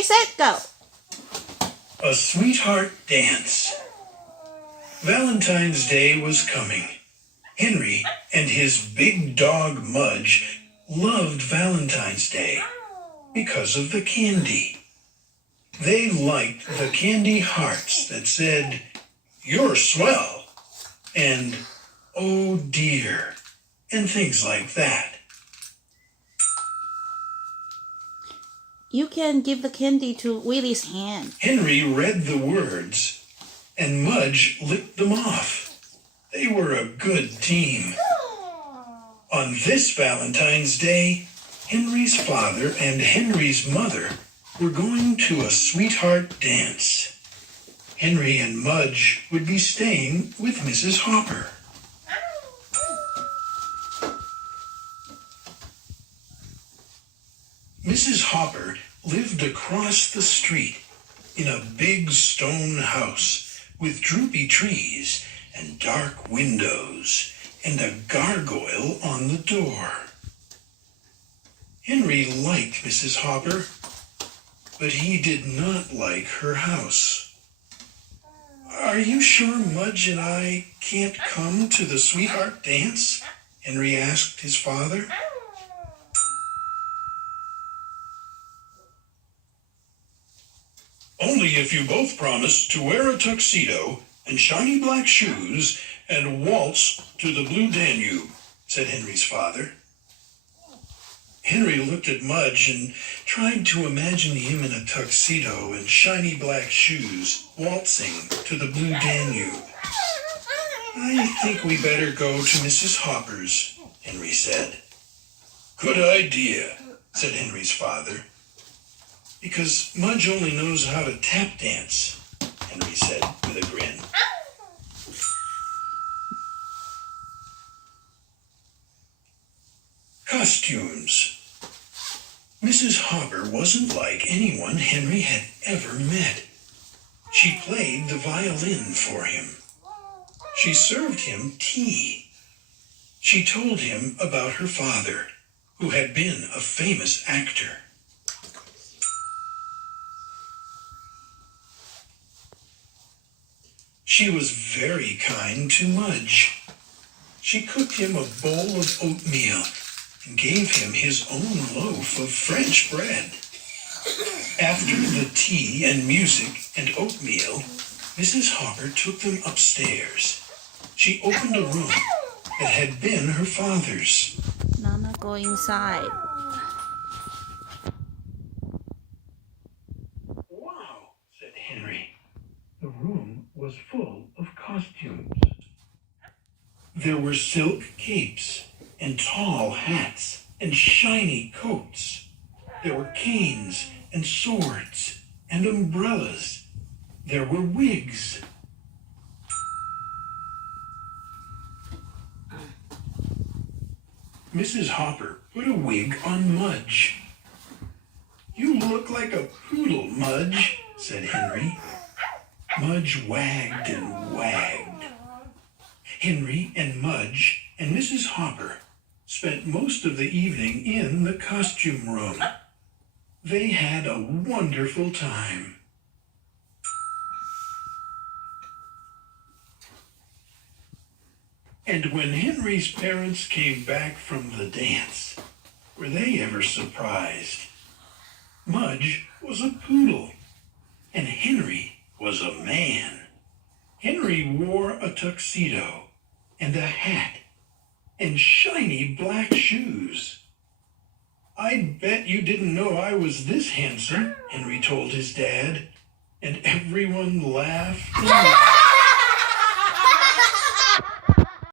Set, go. A sweetheart dance. Valentine's Day was coming. Henry and his big dog Mudge loved Valentine's Day because of the candy. They liked the candy hearts that said, "You're swell," and "Oh dear," and things like that. You can give the candy to Willie's hand. Henry read the words, and Mudge licked them off. They were a good team. On this Valentine's Day, Henry's father and Henry's mother were going to a sweetheart dance. Henry and Mudge would be staying with Mrs. Hopper. Mrs. Hopper lived across the street in a big stone house with droopy trees and dark windows and a gargoyle on the door. Henry liked Mrs. Hopper, but he did not like her house. "Are you sure Mudge and I can't come to the sweetheart dance?" Henry asked his father. "Only if you both promise to wear a tuxedo and shiny black shoes and waltz to the Blue Danube," said Henry's father. Henry looked at Mudge and tried to imagine him in a tuxedo and shiny black shoes waltzing to the Blue Danube. "I think we better go to Mrs. Hopper's," Henry said. "Good idea," said Henry's father. "Because Mudge only knows how to tap dance," Henry said with a grin. Costumes. Mrs. Hopper wasn't like anyone Henry had ever met. She played the violin for him. She served him tea. She told him about her father, who had been a famous actor. She was very kind to Mudge. She cooked him a bowl of oatmeal and gave him his own loaf of French bread. After the tea and music and oatmeal, Mrs. Hopper took them upstairs. She opened a room that had been her father's. Nana, go inside. "Wow," said Henry. The room was full of costumes. There were silk capes and tall hats and shiny coats. There were canes and swords and umbrellas. There were wigs. Mrs. Hopper put a wig on Mudge. "You look like a poodle, Mudge," said Henry. Mudge wagged and wagged. Henry and Mudge and Mrs. Hopper spent most of the evening in the costume room. They had a wonderful time. And when Henry's parents came back from the dance, were they ever surprised? Mudge was a poodle, and Henry was a man. Henry wore a tuxedo and a hat and shiny black shoes. "I bet you didn't know I was this handsome," Henry told his dad, and everyone laughed.